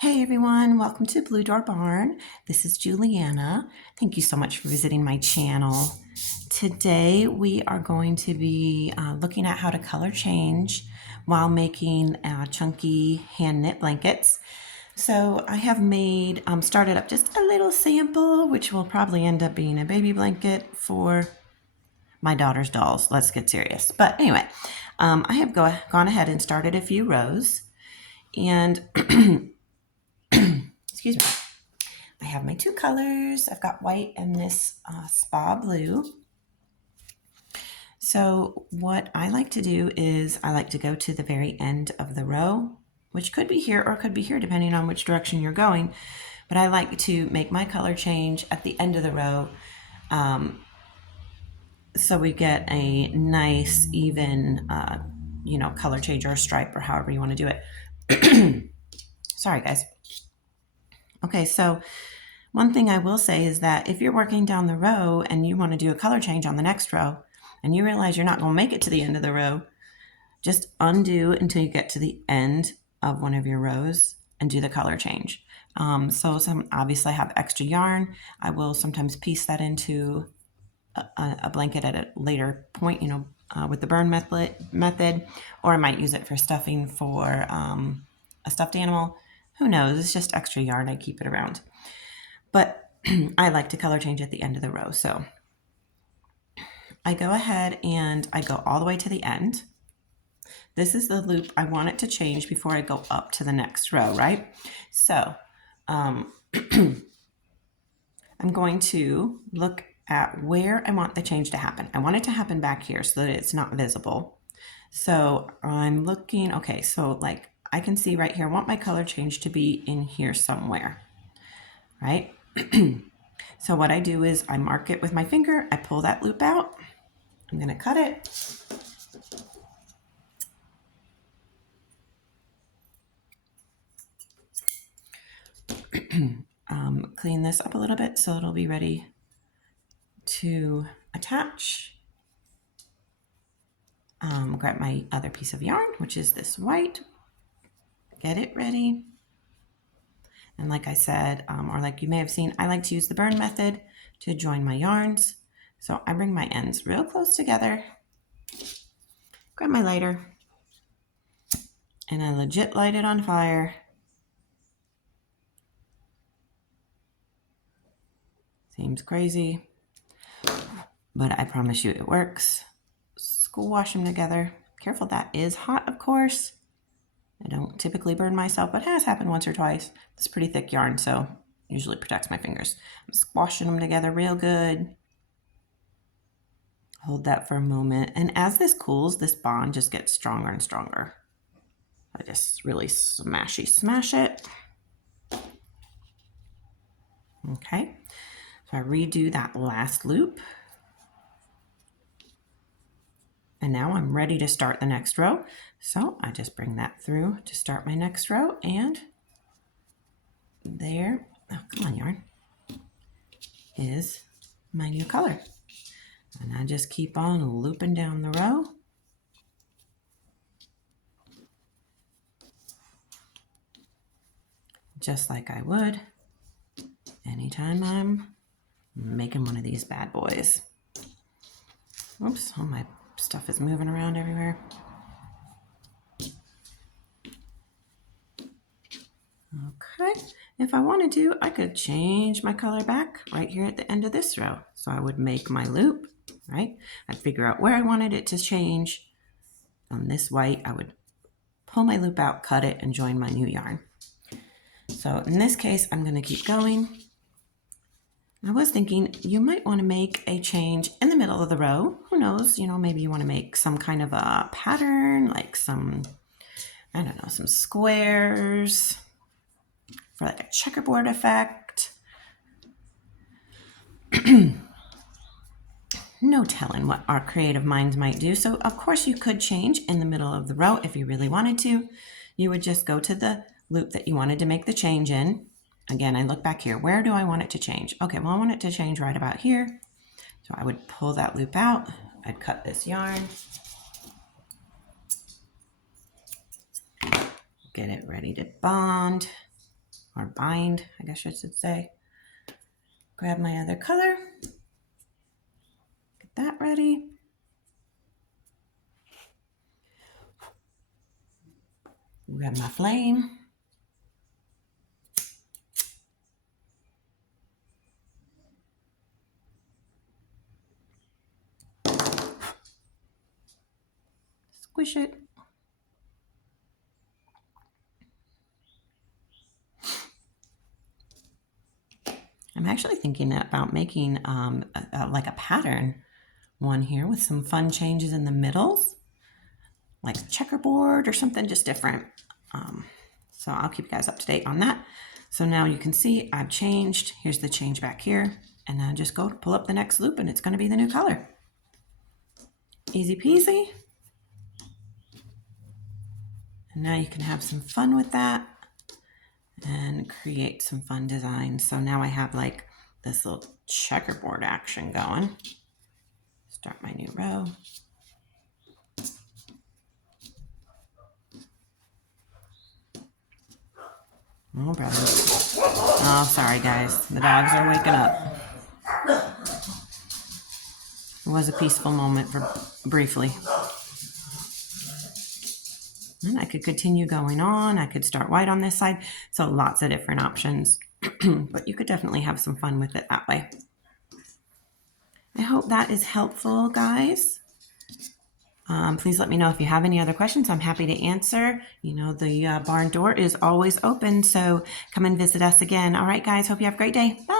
Hey everyone, welcome to Blue Door Barn. This is Juliana. Thank you so much for visiting my channel. Today we are going to be looking at how to color change while making chunky hand knit blankets. So I have made, started up just a little sample, which will probably end up being a baby blanket for my daughter's dolls. Let's get serious. But anyway, I have gone ahead and started a few rows and excuse me. I have my two colors. I've got white and this spa blue. So what I like to do is I like to go to the very end of the row, which could be here or could be here depending on which direction you're going. But I like to make my color change at the end of the row so we get a nice even color change or a stripe or however you want to do it. Sorry guys. Okay, so one thing I will say is that if you're working down the row and you want to do a color change on the next row and you realize you're not going to make it to the end of the row, just undo until you get to the end of one of your rows and do the color change. So obviously I have extra yarn. I will sometimes piece that into a blanket at a later point, with the burn method, or I might use it for stuffing for a stuffed animal. Who knows? It's just extra yarn. I keep it around. But I like to color change at the end of the row. So I go ahead and I go all the way to the end. This is the loop I want it to change before I go up to the next row, right? So I'm going to look at where I want the change to happen. I want it to happen back here so that it's not visible. So I'm looking, okay, so like I can see right here, I want my color change to be in here somewhere, right? So what I do is I mark it with my finger, I pull that loop out, I'm going to cut it. Clean this up a little bit so it'll be ready to attach. Grab my other piece of yarn, which is this white, get it ready. And like I said, or like you may have seen, I like to use the burn method to join my yarns. So I bring my ends real close together, grab my lighter, and I legit light it on fire. Seems crazy, but I promise you it works. Squash them together. Careful, that is hot, of course. I don't typically burn myself, but it has happened once or twice. It's pretty thick yarn, so usually protects my fingers. I'm squashing them together real good. Hold that for a moment. And as this cools, this bond just gets stronger and stronger. I just really smash it. Okay, so I redo that last loop. And now I'm ready to start the next row. So I just bring that through to start my next row, and there, oh, come on yarn, is my new color. And I just keep on looping down the row. Just like I would anytime I'm making one of these bad boys. Oops, all my stuff is moving around everywhere. Okay, if I wanted to, I could change my color back right here at the end of this row. So I would make my loop, right? I'd figure out where I wanted it to change. On this white, I would pull my loop out, cut it, and join my new yarn. So in this case, I'm going to keep going. I was thinking you might want to make a change in the middle of the row. Who knows, maybe you want to make some kind of a pattern, like some, I don't know, some squares for like a checkerboard effect. No telling what our creative minds might do. So of course you could change in the middle of the row if you really wanted to. You would just go to the loop that you wanted to make the change in. Again, I look back here. Where do I want it to change? Okay, well, I want it to change right about here. So I would pull that loop out. I'd cut this yarn. Get it ready to bond. or bind, I guess I should say. Grab my other color, get that ready. Grab my flame. Squish it. I'm actually thinking about making like a pattern one here with some fun changes in the middles, like checkerboard or something just different. So I'll keep you guys up to date on that. So now you can see I've changed. Here's the change back here. And now just go to pull up the next loop and it's going to be the new color. Easy peasy. And now you can have some fun with that and create some fun designs. So now I have like this little checkerboard action going. Start my new row. Oh, brother. Oh, sorry, guys. The dogs are waking up. It was a peaceful moment for briefly. And I could continue going on. I could start white on this side. So lots of different options. But you could definitely have some fun with it that way. I hope that is helpful, guys. Please let me know if you have any other questions. I'm happy to answer. You know, the barn door is always open, so come and visit us again. All right, guys, hope you have a great day. Bye.